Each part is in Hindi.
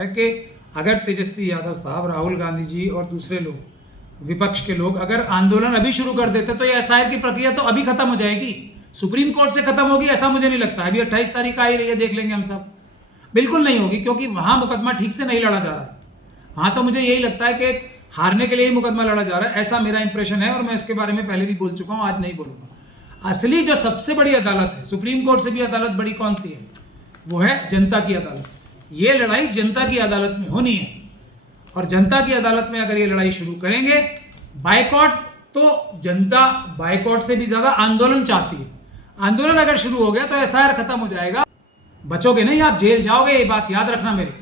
है कि अगर तेजस्वी यादव साहब, राहुल गांधी जी और दूसरे लोग, विपक्ष के लोग अगर आंदोलन अभी शुरू कर देते तो ये एसआईआर की प्रक्रिया तो अभी खत्म हो जाएगी, सुप्रीम कोर्ट से खत्म होगी ऐसा मुझे नहीं लगता। अभी 28 तारीख आ ही रही है, देख लेंगे हम सब। बिल्कुल नहीं होगी, क्योंकि वहां मुकदमा ठीक से नहीं लड़ा जा रहा है। वहां तो मुझे यही लगता है कि हारने के लिए ही मुकदमा लड़ा जा रहा है, ऐसा मेरा इंप्रेशन है। और मैं इसके बारे में पहले भी बोल चुका हूं, आज नहीं बोलूंगा। असली जो सबसे बड़ी अदालत है, सुप्रीम कोर्ट से भी अदालत बड़ी कौन सी है, वो है जनता की अदालत। ये लड़ाई जनता की अदालत में होनी है, और जनता की अदालत में अगर ये लड़ाई शुरू करेंगे, बायकॉट तो जनता बायकॉट से भी ज्यादा आंदोलन चाहती है। आंदोलन अगर शुरू हो गया तो एसआईआर खत्म हो जाएगा, बचोगे नहीं, आप जेल जाओगे, ये बात याद रखना मेरी।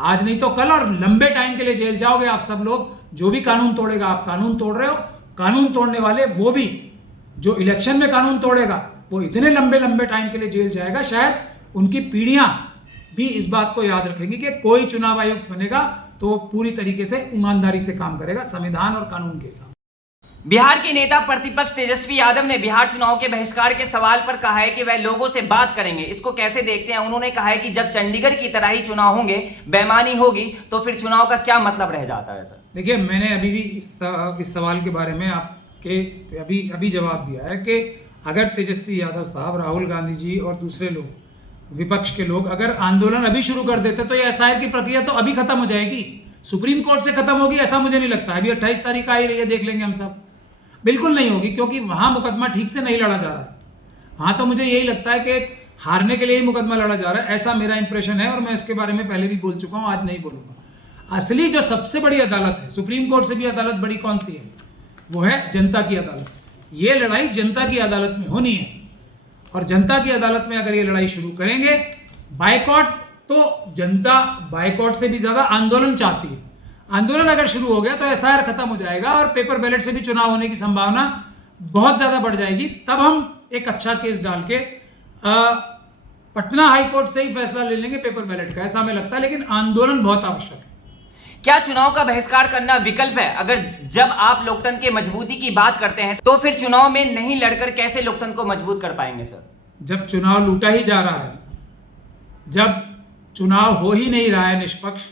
आज नहीं तो कल, और लंबे टाइम के लिए जेल जाओगे आप सब लोग। जो भी कानून तोड़ेगा, आप कानून तोड़ रहे हो, कानून तोड़ने वाले वो भी, जो इलेक्शन में कानून तोड़ेगा वो इतने लंबे लंबे टाइम के लिए जेल जाएगा, शायद उनकी पीढ़ियां भी इस बात को याद रखेंगी कि कोई चुनाव आयुक्त बनेगा तो वो पूरी तरीके से ईमानदारी से काम करेगा, संविधान और कानून के साथ। बिहार के नेता प्रतिपक्ष तेजस्वी यादव ने बिहार चुनाव के बहिष्कार के सवाल पर कहा है कि वह लोगों से बात करेंगे। इसको कैसे देखते हैं? उन्होंने कहा है कि जब चंडीगढ़ की तरह ही चुनाव होंगे, बेईमानी होगी, तो फिर चुनाव का क्या मतलब रह जाता है? सर देखिए, मैंने अभी भी इस सवाल के बारे में आपके अभी जवाब दिया है कि अगर तेजस्वी यादव साहब, राहुल गांधी जी और दूसरे लोग, विपक्ष के लोग अगर आंदोलन अभी शुरू कर देते तो ये एसआईआर की प्रक्रिया तो अभी खत्म हो जाएगी, सुप्रीम कोर्ट से खत्म होगी ऐसा मुझे नहीं लगता। अभी 28 तारीख आ ही रही है, देख लेंगे हम सब। बिल्कुल नहीं होगी, क्योंकि वहां मुकदमा ठीक से नहीं लड़ा जा रहा है। वहां तो मुझे यही लगता है कि हारने के लिए ही मुकदमा लड़ा जा रहा है, ऐसा मेरा इंप्रेशन है। और मैं इसके बारे में पहले भी बोल चुका हूं, आज नहीं बोलूंगा। असली जो सबसे बड़ी अदालत है, सुप्रीम कोर्ट से भी अदालत बड़ी कौन सी है, वो है जनता की अदालत। ये लड़ाई जनता की अदालत में होनी है, और जनता की अदालत में अगर ये लड़ाई शुरू करेंगे, बायकॉट तो जनता बायकॉट से भी ज्यादा आंदोलन चाहती है। आंदोलन अगर शुरू हो गया तो एसआईआर खत्म हो जाएगा, और पेपर बैलेट से भी चुनाव होने की संभावना बहुत ज्यादा बढ़ जाएगी। तब हम एक अच्छा केस डाल के पटना हाईकोर्ट से ही फैसला ले लेंगे पेपर बैलेट का, ऐसा हमें लगता है। लेकिन आंदोलन बहुत आवश्यक है। क्या चुनाव का बहिष्कार करना विकल्प है? अगर जब आप लोकतंत्र की मजबूती की बात करते हैं तो फिर चुनाव में नहीं लड़कर कैसे लोकतंत्र को मजबूत कर पाएंगे? सर, जब चुनाव लूटा ही जा रहा है, जब चुनाव हो ही नहीं रहा है निष्पक्ष,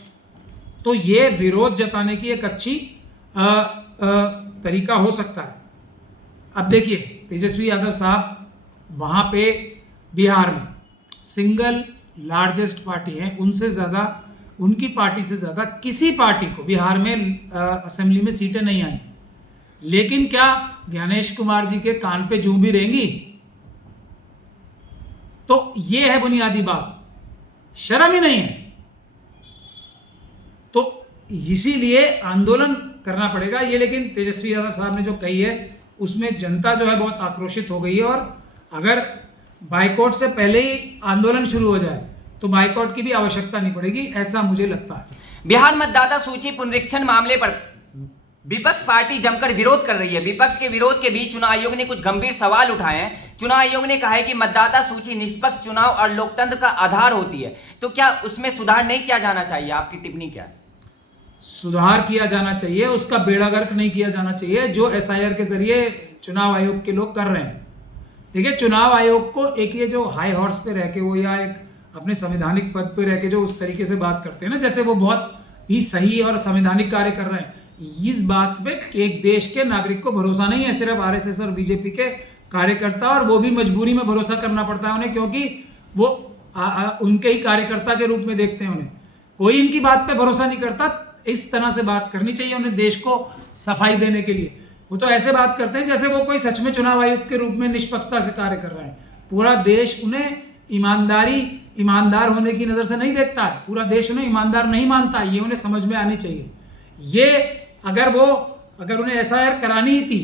तो ये विरोध जताने की एक अच्छी तरीका हो सकता है। अब देखिए, तेजस्वी यादव साहब वहां पे बिहार में सिंगल लार्जेस्ट पार्टी है, उनसे ज्यादा, उनकी पार्टी से ज्यादा किसी पार्टी को बिहार में असेंबली में सीटें नहीं आई। लेकिन क्या ज्ञानेश कुमार जी के कान पे जूं भी रहेंगी? तो ये है बुनियादी बात, शर्म ही नहीं है। तो इसीलिए आंदोलन करना पड़ेगा ये। लेकिन तेजस्वी यादव साहब ने जो कही है उसमें जनता जो है बहुत आक्रोशित हो गई है, और अगर बायकॉट से पहले ही आंदोलन शुरू हो जाए तो बायकॉट की भी आवश्यकता नहीं पड़ेगी, ऐसा मुझे लगता है। बिहार मतदाता सूची पुनरीक्षण मामले पर विपक्ष पार्टी जमकर विरोध कर रही है। विपक्ष के विरोध के बीच चुनाव आयोग ने कुछ गंभीर सवाल उठाए हैं। चुनाव आयोग ने कहा है कि मतदाता सूची निष्पक्ष चुनाव और लोकतंत्र का आधार होती है, तो क्या उसमें सुधार नहीं किया जाना चाहिए? आपकी टिप्पणी क्या है? सुधार किया जाना चाहिए, उसका बेड़ा गर्क नहीं किया जाना चाहिए जो एसआईआर के जरिए चुनाव आयोग के लोग कर रहे हैं। देखिए, चुनाव आयोग को एक ये जो हाई हॉर्स पे रह के वो, या एक अपने संवैधानिक पद पे रह के जो उस तरीके से बात करते हैं ना, जैसे वो बहुत ही सही और संवैधानिक कार्य कर रहे हैं, इस बात पे एक देश के नागरिक को भरोसा नहीं है। सिर्फ आरएसएस और बीजेपी के कार्यकर्ता, और वो भी मजबूरी में भरोसा करना पड़ता है उन्हें, क्योंकि वो उनके ही कार्यकर्ता के रूप में देखते हैं उन्हें। कोई इनकी बात पे भरोसा नहीं करता। इस तरह से बात करनी चाहिए उन्हें देश को सफाई देने के लिए। वो तो ऐसे बात करते हैं जैसे वो कोई सच में चुनाव आयुक्त के रूप में निष्पक्षता से कार्य कर रहे हैं। पूरा देश उन्हें ईमानदार होने की नज़र से नहीं देखता है, पूरा देश उन्हें ईमानदार नहीं मानता। ये उन्हें समझ में आनी चाहिए। ये अगर उन्हें एसआईआर करानी ही थी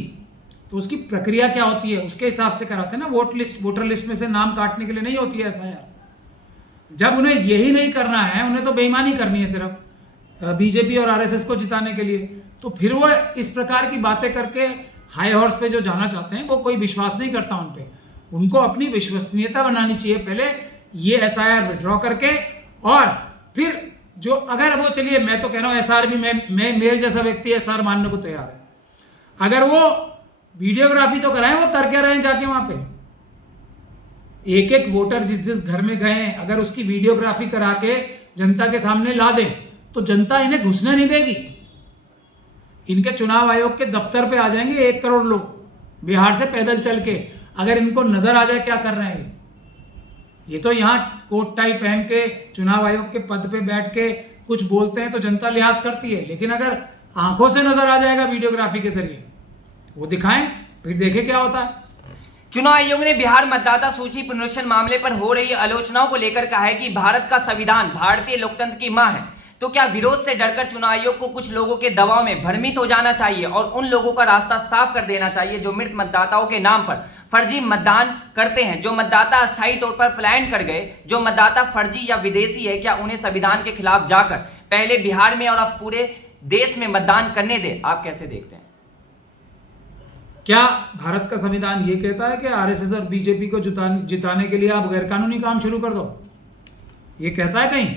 तो उसकी प्रक्रिया क्या होती है उसके हिसाब से कराते हैं ना। वोटर लिस्ट में से नाम काटने के लिए नहीं होती है एसआईआर। जब उन्हें यही नहीं करना है, उन्हें तो बेईमानी करनी है सिर्फ बीजेपी और आरएसएस को जिताने के लिए, तो फिर वो इस प्रकार की बातें करके हाई हॉर्स पे जो जाना चाहते हैं, वो कोई विश्वास नहीं करता उन पे। उनको अपनी विश्वसनीयता बनानी चाहिए पहले, ये एसआईआर विड्रॉ करके, और फिर जो अगर वो, चलिए मैं तो कह रहा हूँ एसआर भी, मैं मेरे जैसा व्यक्ति एसआर मानने को तैयार है। अगर वो वीडियोग्राफी तो कराएं, वो करके रहें जाके वहां पे। एक एक वोटर जिस जिस घर में गए, अगर उसकी वीडियोग्राफी करा के जनता के सामने ला दें तो जनता इन्हें घुसने नहीं देगी। इनके चुनाव आयोग के दफ्तर पे आ जाएंगे 1 करोड़ लोग बिहार से पैदल चल के, अगर इनको नजर आ जाए क्या कर रहे हैं। ये तो यहाँ कोट टाई पहन के चुनाव आयोग के पद पे बैठ के कुछ बोलते हैं तो जनता लिहाज करती है, लेकिन अगर आंखों से नजर आ जाएगा वीडियोग्राफी के जरिए, वो दिखाएं, फिर देखें क्या होता है। चुनाव आयोग ने बिहार मतदाता सूची पुनरीक्षण मामले पर हो रही आलोचनाओं को लेकर कहा है कि भारत का संविधान भारतीय लोकतंत्र की मां है, तो क्या विरोध से डरकर चुनाव आयोग को कुछ लोगों के दबाव में भ्रमित हो जाना चाहिए और उन लोगों का रास्ता साफ कर देना चाहिए जो मृत मतदाताओं के नाम पर फर्जी मतदान करते हैं, जो मतदाता अस्थायी तौर पर पलायन कर गए, जो मतदाता फर्जी या विदेशी है, क्या उन्हें संविधान के खिलाफ जाकर पहले बिहार में और अब पूरे देश में मतदान करने दे? आप कैसे देखते हैं? क्या भारत का संविधान ये कहता है कि आरएसएस और बीजेपी को जिताने के लिए आप गैरकानूनी काम शुरू कर दो? ये कहता है कहीं?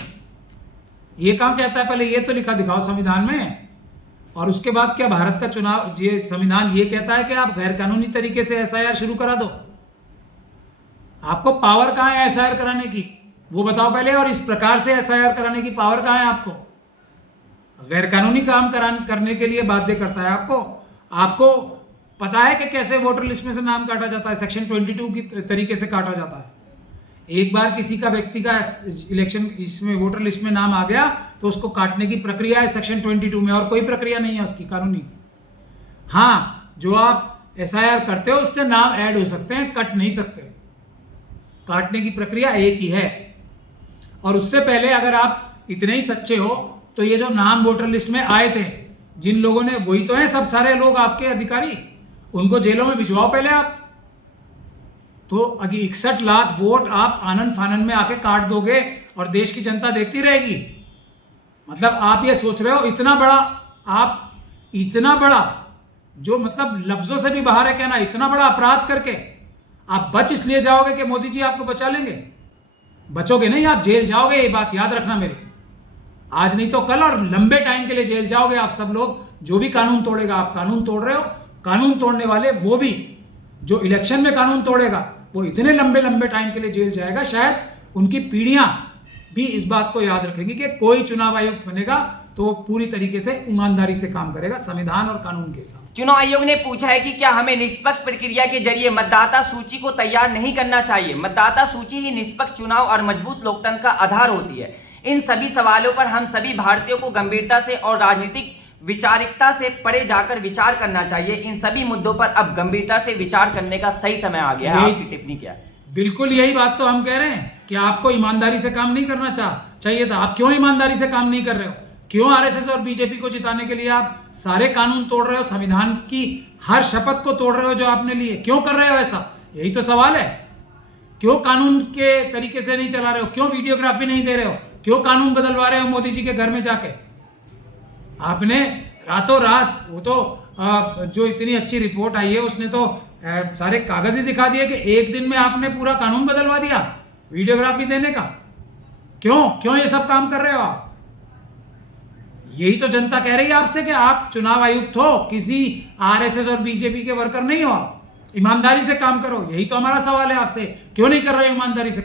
ये काम कहता है? पहले ये तो लिखा दिखाओ संविधान में। और उसके बाद क्या भारत का चुनाव ये संविधान ये कहता है कि आप गैरकानूनी तरीके से एसआईआर शुरू करा दो? आपको पावर कहाँ है एसआईआर कराने की, वो बताओ पहले। और इस प्रकार से एसआईआर कराने की पावर कहाँ है आपको? गैरकानूनी काम करने के लिए बाध्य करता है आपको। आपको पता है कि कैसे वोटर लिस्ट में से नाम काटा जाता है? सेक्शन 22 की तरीके से काटा जाता है। एक बार किसी का व्यक्ति का इलेक्शन इसमें वोटर लिस्ट में नाम आ गया तो उसको काटने की प्रक्रिया है सेक्शन 22 में, और कोई प्रक्रिया नहीं है उसकी कानूनी। हाँ, जो आप एसआईआर करते हो उससे नाम ऐड हो सकते हैं, कट नहीं सकते। काटने की प्रक्रिया एक ही है। और उससे पहले अगर आप इतने ही सच्चे हो तो ये जो नाम वोटर लिस्ट में आए थे, जिन लोगों ने, वही तो हैं सब सारे लोग आपके अधिकारी, उनको जेलों में भिजवाओ पहले आप। तो अभी 61 लाख वोट आप आनंद फानन में आके काट दोगे और देश की जनता देखती रहेगी। मतलब आप ये सोच रहे हो इतना बड़ा जो मतलब लफ्जों से भी बाहर है कहना, इतना बड़ा अपराध करके आप बच इसलिए जाओगे कि मोदी जी आपको बचा लेंगे? बचोगे नहीं, आप जेल जाओगे, ये बात याद रखना मेरी। आज नहीं तो कल, और लंबे टाइम के लिए जेल जाओगे आप सब लोग। जो भी कानून तोड़ेगा, आप कानून तोड़ रहे हो, कानून तोड़ने वाले वो भी, जो इलेक्शन में कानून तोड़ेगा वो इतने लंबे टाइम के लिए जेल जाएगा, शायद उनकी पीढ़ियां भी इस बात को याद रखेंगी कि कोई चुनाव आयुक्त बनेगा तो वो पूरी तरीके से ईमानदारी से काम करेगा संविधान और कानून के साथ। चुनाव आयोग ने पूछा है कि क्या हमें निष्पक्ष प्रक्रिया के जरिए मतदाता सूची को तैयार नहीं करना चाहिए? मतदाता सूची ही निष्पक्ष चुनाव और मजबूत लोकतंत्र का आधार होती है। इन सभी सवालों पर हम सभी भारतीयों को गंभीरता से और राजनीतिक विचारिकता से परे जाकर विचार करना चाहिए। इन सभी मुद्दों पर अब गंभीरता से विचार करने का सही समय आ गया है। आपकी टिप्पणी क्या है? बिल्कुल यही बात तो हम कह रहे हैं कि आपको ईमानदारी से काम नहीं करना चाहिए था। आप क्यों ईमानदारी से काम नहीं कर रहे हो? क्यों आरएसएस और बीजेपी को जिताने के लिए आप सारे कानून तोड़ रहे हो, संविधान की हर शपथ को तोड़ रहे हो जो आपने लिए? क्यों कर रहे हो ऐसा? यही तो सवाल है। क्यों कानून के तरीके से नहीं चला रहे हो? क्यों वीडियोग्राफी नहीं दे रहे हो? क्यों कानून बदलवा रहे हो मोदी जी के घर में जाके? आपने रातों रात, वो तो जो इतनी अच्छी रिपोर्ट आई है उसने तो सारे कागज ही दिखा दिए कि एक दिन में आपने पूरा कानून बदलवा दिया वीडियोग्राफी देने का। क्यों ये सब काम कर रहे हो आप? यही तो जनता कह रही है आपसे कि आप चुनाव आयुक्त हो, किसी आरएसएस और बीजेपी के वर्कर नहीं हो। आप ईमानदारी से काम करो, यही तो हमारा सवाल है आपसे। क्यों नहीं कर रहे हो ईमानदारी से?